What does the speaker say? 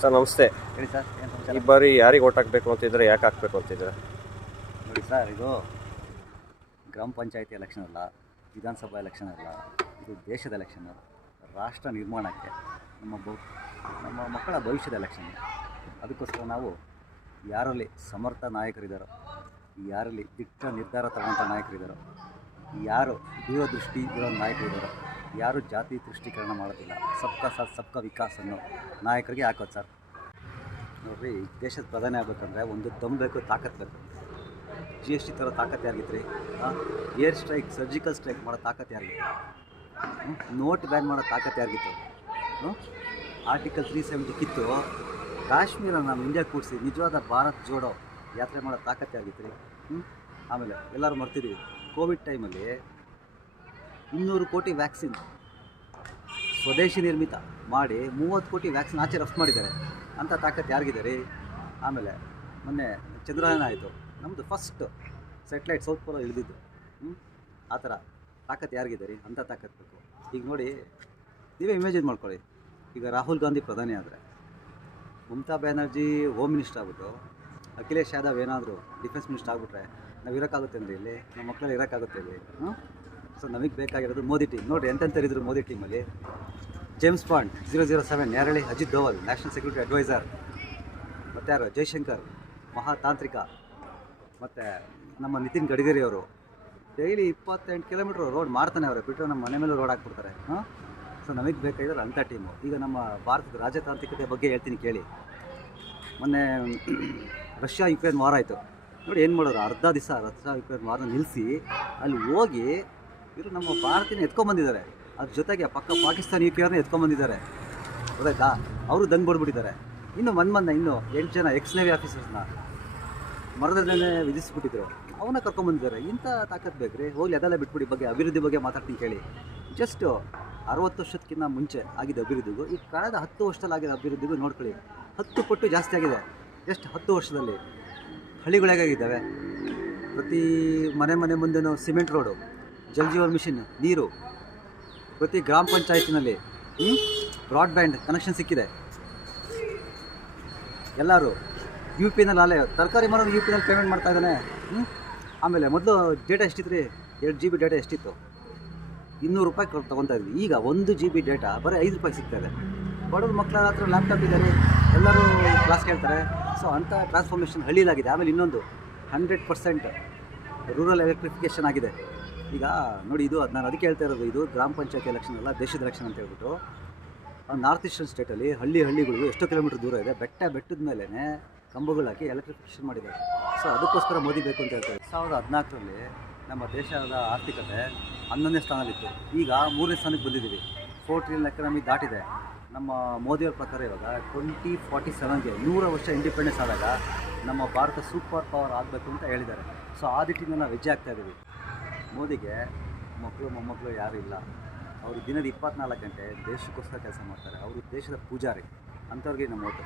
Sir ನಮಸ್ತೆ. ಹೇಳಿ sir, ಏನು ಈ ಸಮಾಚಾರ? ಬಾರಿ ಯಾರಿಗೆ ಓಟ್ ಹಾಕಬೇಕು ಅಂತಿದ್ರೆ, ಯಾಕೆ ಹಾಕಬೇಕು ಅಂತಿದ್ರೆ? ನೋಡಿ ಸರ್, ಇದು ಗ್ರಾಮ ಪಂಚಾಯತಿ ಎಲೆಕ್ಷನ್ ಅಲ್ಲ, ವಿಧಾನಸಭಾ ಎಲೆಕ್ಷನ್ ಅಲ್ಲ, ಇದು ದೇಶದ ಎಲೆಕ್ಷನ್. ರಾಷ್ಟ್ರ ನಿರ್ಮಾಣಕ್ಕೆ ನಮ್ಮ ಮಕ್ಕಳ ಭವಿಷ್ಯದ ಎಲೆಕ್ಷನ್. ಅದಕ್ಕೋಸ್ಕರ ನಾವು ಯಾರಲ್ಲಿ ಸಮರ್ಥ ನಾಯಕರಿದ್ದಾರೋ, ಯಾರಲ್ಲಿ ದಿಟ್ಟ ನಿರ್ಧಾರ ತಗೊಂಥ ನಾಯಕರಿದ್ದಾರೋ, ಯಾರು ದೂರದೃಷ್ಟಿ ಇರೋ ನಾಯಕರಿದ್ದಾರೋ, ಯಾರು ಜಾತಿ ದೃಷ್ಟೀಕರಣ ಮಾಡೋದಿಲ್ಲ, ಸಬ್ಕಾ ಸಾಥ್ ಸಬ್ಕಾ ವಿಕಾಸ್ ಅನ್ನೋ ನಾಯಕರಿಗೆ ಹಾಕೋದು ಸರ್. ನೋಡಿರಿ, ದೇಶದ ಪ್ರಧಾನಿ ಆಗಬೇಕಂದ್ರೆ ಒಂದು ದಮ್ ಬೇಕು, ತಾಕತ್ತು ಬೇಕು. GST ಥರ ತಾಕತ್ತು ಯಾರಿಗಿತ್ತು ರೀ? ಏರ್ ಸ್ಟ್ರೈಕ್, ಸರ್ಜಿಕಲ್ ಸ್ಟ್ರೈಕ್ ಮಾಡೋ ತಾಕತ್ತು ಯಾರಿಗಿತ್ತು? ನೋಟ್ ಬ್ಯಾನ್ ಮಾಡೋ ತಾಕತ್ತು ಯಾರಿಗಿತ್ತು? ಆರ್ಟಿಕಲ್ 370 ಕಿತ್ತು ಕಾಶ್ಮೀರ ನಮ್ಮ ಇಂಡಿಯಾ ಕೂಡಿಸಿ ನಿಜವಾದ ಭಾರತ್ ಜೋಡೋ ಯಾತ್ರೆ ಮಾಡೋ ತಾಕತ್ತು ಯಾರಿಗಿತ್ತು ರೀ? ಆಮೇಲೆ ಎಲ್ಲರೂ ಮರ್ತಿದ್ದೀವಿ, ಕೋವಿಡ್ ಟೈಮಲ್ಲಿ 200 ಕೋಟಿ ವ್ಯಾಕ್ಸಿನ್ ಸ್ವದೇಶಿ ನಿರ್ಮಿತ ಮಾಡಿ 30 ಕೋಟಿ ವ್ಯಾಕ್ಸಿನ್ ಆಚೆ ರಫ್ತು ಮಾಡಿದ್ದಾರೆ. ಅಂಥ ತಾಕತ್ತು ಯಾರಿಗಿದೆ ರೀ? ಆಮೇಲೆ ಮೊನ್ನೆ ಚಂದ್ರಯಾನ ಆಯಿತು, ನಮ್ಮದು ಫಸ್ಟ್ ಸ್ಯಾಟಲೈಟ್ ಸೌತ್ ಪೋಲ ಇಳಿದಿದ್ದು. ಆ ಥರ ತಾಕತ್ತು ಯಾರಿಗಿದೆ ರೀ? ಅಂಥ ತಾಕತ್ತು ಬೇಕು. ಈಗ ನೋಡಿ, ನೀವೇ ಇಮೇಜಿನ್ ಮಾಡ್ಕೊಳ್ಳಿ, ಈಗ ರಾಹುಲ್ ಗಾಂಧಿ ಪ್ರಧಾನಿ ಆದರೆ, ಮಮತಾ ಬ್ಯಾನರ್ಜಿ ಹೋಮ್ ಮಿನಿಸ್ಟರ್ ಆಗ್ಬಿಟ್ಟು, ಅಖಿಲೇಶ್ ಯಾದವ್ ಏನಾದರೂ ಡಿಫೆನ್ಸ್ ಮಿನಿಸ್ಟರ್ ಆಗಿಬಿಟ್ರೆ ನಾವು ಇರೋಕ್ಕಾಗುತ್ತೆ ಅಂದರೆ ಇಲ್ಲಿ, ನಮ್ಮ ಮಕ್ಕಳು ಇರೋಕ್ಕಾಗುತ್ತೆ ಇಲ್ಲಿ? ಸೊ ನಮಗೆ ಬೇಕಾಗಿರೋದು ಮೋದಿ ಟೀಮ್. ನೋಡಿರಿ ಎಂತೆಂಥರಿದ್ರು ಮೋದಿ ಟೀಮಲ್ಲಿ. ಜೇಮ್ಸ್ ಬಾಂಡ್ 007 ಯಾರು ಹೇಳಿ? Ajit Doval, national security advisor. ಮತ್ತು ಯಾರು? ಜೈಶಂಕರ್, ಮಹಾತಾಂತ್ರಿಕ. ಮತ್ತು ನಮ್ಮ ನಿತಿನ್ ಗಡ್ಕರಿ ಅವರು ಡೈಲಿ 28 ಕಿಲೋಮೀಟ್ರ್ ರೋಡ್ ಮಾಡ್ತಾನೆ ಅವರೇ, ಬಿಟ್ಟರೆ ನಮ್ಮ ಮನೆ ಮೇಲೆ ರೋಡ್ ಹಾಕ್ಬಿಡ್ತಾರೆ. ಸೊ ನಮಗೆ ಬೇಕಾಗಿರೋದು ಅಂಥ ಟೀಮು. ಈಗ ನಮ್ಮ ಭಾರತದ ರಾಜತಾಂತ್ರಿಕತೆ ಬಗ್ಗೆ ಹೇಳ್ತೀನಿ ಕೇಳಿ. ಮೊನ್ನೆ ರಷ್ಯಾ ಯುಕ್ರೇನ್ ವಾರ ಆಯಿತು ನೋಡಿ, ಏನು ಮಾಡೋರು? ಅರ್ಧ ದಿವಸ ರಷ್ಯಾ ಯುಕ್ರೇನ್ ವಾರ ನಿಲ್ಲಿಸಿ ಅಲ್ಲಿ ಹೋಗಿ ಇವರು ನಮ್ಮ ಭಾರತೀಯನ ಎತ್ಕೊಂಬಂದಿದ್ದಾರೆ. ಅದ್ರ ಜೊತೆಗೆ ಪಕ್ಕ ಪಾಕಿಸ್ತಾನ ಯುಕ್ರೇನ್ನ ಎತ್ಕೊಂಬಂದಿದ್ದಾರೆ. ಗೊತ್ತಾಯ್ತಾ? ಅವರು ದಂಗೆ ಬಿಡ್ಬಿಟ್ಟಿದ್ದಾರೆ. ಇನ್ನು ಮೊನ್ನೆ 8 ಜನ ಎಕ್ಸ್ ನೇವಿ ಆಫೀಸರ್ಸ್ನ ಮರದಲ್ಲೇ ವಿಧಿಸ್ಬಿಟ್ಟಿದ್ರು, ಅವನ್ನ ಕರ್ಕೊಂಬಂದಿದ್ದಾರೆ. ಇಂಥ ತಾಕತ್ತು ಬೇಕು ರೀ? ಹೋಗ್ಲಿ, ಅದೆಲ್ಲ ಬಿಟ್ಬಿಡಿ. ಬಗ್ಗೆ ಅಭಿವೃದ್ಧಿ ಬಗ್ಗೆ ಮಾತಾಡ್ತೀನಿ ಕೇಳಿ. ಜಸ್ಟು 60 ವರ್ಷಕ್ಕಿಂತ ಮುಂಚೆ ಆಗಿದ್ದ ಅಭಿವೃದ್ಧಿಗೂ ಈ ಕಳೆದ 10 ವರ್ಷದಲ್ಲಿ ಆಗಿದ್ದ ಅಭಿವೃದ್ಧಿಗೂ ನೋಡ್ಕೊಳ್ಳಿ, 10 ಪಟ್ಟು ಜಾಸ್ತಿ ಆಗಿದೆ. ಎಷ್ಟು 10 ವರ್ಷದಲ್ಲಿ? ಹಳ್ಳಿಗಳಾಗಿದ್ದಾವೆ, ಪ್ರತಿ ಮನೆ ಮುಂದೆನೂ cement road, Jal Jeevan mission ನೀರು, ಪ್ರತಿ ಗ್ರಾಮ ಪಂಚಾಯತಿನಲ್ಲಿ ಬ್ರಾಡ್ಬ್ಯಾಂಡ್ ಕನೆಕ್ಷನ್ ಸಿಕ್ಕಿದೆ. ಎಲ್ಲರೂ UPನಲ್ಲಿ ಅಲ್ಲೇ ತರಕಾರಿ ಮಾರೋದು UPನಲ್ಲಿ ಪೇಮೆಂಟ್ ಮಾಡ್ತಾ ಇದ್ದಾನೆ. ಆಮೇಲೆ ಮೊದಲು ಡೇಟಾ ಎಷ್ಟಿತ್ತು ರೀ? 2 GB ಡೇಟಾ ಎಷ್ಟಿತ್ತು? 200 ರೂಪಾಯಿ ತೊಗೊತಾ ಇದ್ವಿ. ಈಗ 1 GB ಡೇಟಾ ಬರೀ 5 ರೂಪಾಯಿ ಸಿಗ್ತಾಯಿದೆ. ಬಡವ್ರ ಮಕ್ಕಳ ಹತ್ರ ಲ್ಯಾಪ್ಟಾಪ್ ಇದ್ದಾರೆ, ಎಲ್ಲರೂ ಕ್ಲಾಸ್ ಕೇಳ್ತಾರೆ. ಸೊ ಅಂಥ ಟ್ರಾನ್ಸ್ಫಾರ್ಮೇಷನ್ ಹಳ್ಳಿಲಾಗಿದೆ. ಆಮೇಲೆ ಇನ್ನೊಂದು 100% ರೂರಲ್ ಎಲೆಕ್ಟ್ರಿಫಿಕೇಷನ್ ಆಗಿದೆ. ಈಗ ನೋಡಿ, ಇದು ನಾನು ಅದಕ್ಕೆ ಹೇಳ್ತಾ ಇರೋದು, ಇದು ಗ್ರಾಮ ಪಂಚಾಯತಿ ಎಲೆಕ್ಷನ್ ಅಲ್ಲ, ದೇಶದ ಎಲೆಕ್ಷನ್ ಅಂತ ಹೇಳ್ಬಿಟ್ಟು. ನಾರ್ತ್ ಈಸ್ಟರ್ನ್ ಸ್ಟೇಟಲ್ಲಿ ಹಳ್ಳಿಗಳು ಎಷ್ಟೋ ಕಿಲೋಮೀಟ್ರ್ ದೂರ ಇದೆ, ಬೆಟ್ಟದ ಮೇಲೇ ಕಂಬಗಳು ಹಾಕಿ ಎಲೆಕ್ಟ್ರಿಫಿಕೇಷನ್ ಮಾಡಿದ್ದಾರೆ. ಸೊ ಅದಕ್ಕೋಸ್ಕರ ಮೋದಿ ಬೇಕು ಅಂತ ಹೇಳ್ತಾರೆ. 2014ರಲ್ಲಿ ನಮ್ಮ ದೇಶದ ಆರ್ಥಿಕತೆ 11ನೇ ಸ್ಥಾನದಲ್ಲಿತ್ತು. ಈಗ 3ನೇ ಸ್ಥಾನಕ್ಕೆ ಬಂದಿದ್ದೀವಿ. 4 ಟ್ರಿಲಿಯನ್ ಎಕಾನಮಿ ದಾಟಿದೆ. ನಮ್ಮ ಮೋದಿಯವ್ರ ಪ್ರಕಾರ ಇವಾಗ 2047ಗೆ 100 ವರ್ಷ ಇಂಡಿಪೆಂಡೆನ್ಸ್ ಆದಾಗ ನಮ್ಮ ಭಾರತ ಸೂಪರ್ ಪವರ್ ಆಗಬೇಕು ಅಂತ ಹೇಳಿದ್ದಾರೆ. ಸೊ ಆ ದಿಟ್ಟಿಂದ ನಾವು ಹೆಜ್ಜೆ ಆಗ್ತಾಯಿದ್ದೀವಿ. ಮೋದಿಗೆ ಮಕ್ಕಳು ಮೊಮ್ಮಕ್ಕಳು ಯಾರೂ ಇಲ್ಲ. ಅವರು ದಿನದ 24 ಗಂಟೆ ದೇಶಕ್ಕೋಸ್ಕರ ಕೆಲಸ ಮಾಡ್ತಾರೆ. ಅವರು ದೇಶದ ಪೂಜಾರಿ. ಅಂಥವ್ರಿಗೆ ನಮ್ಮ ಓಟು.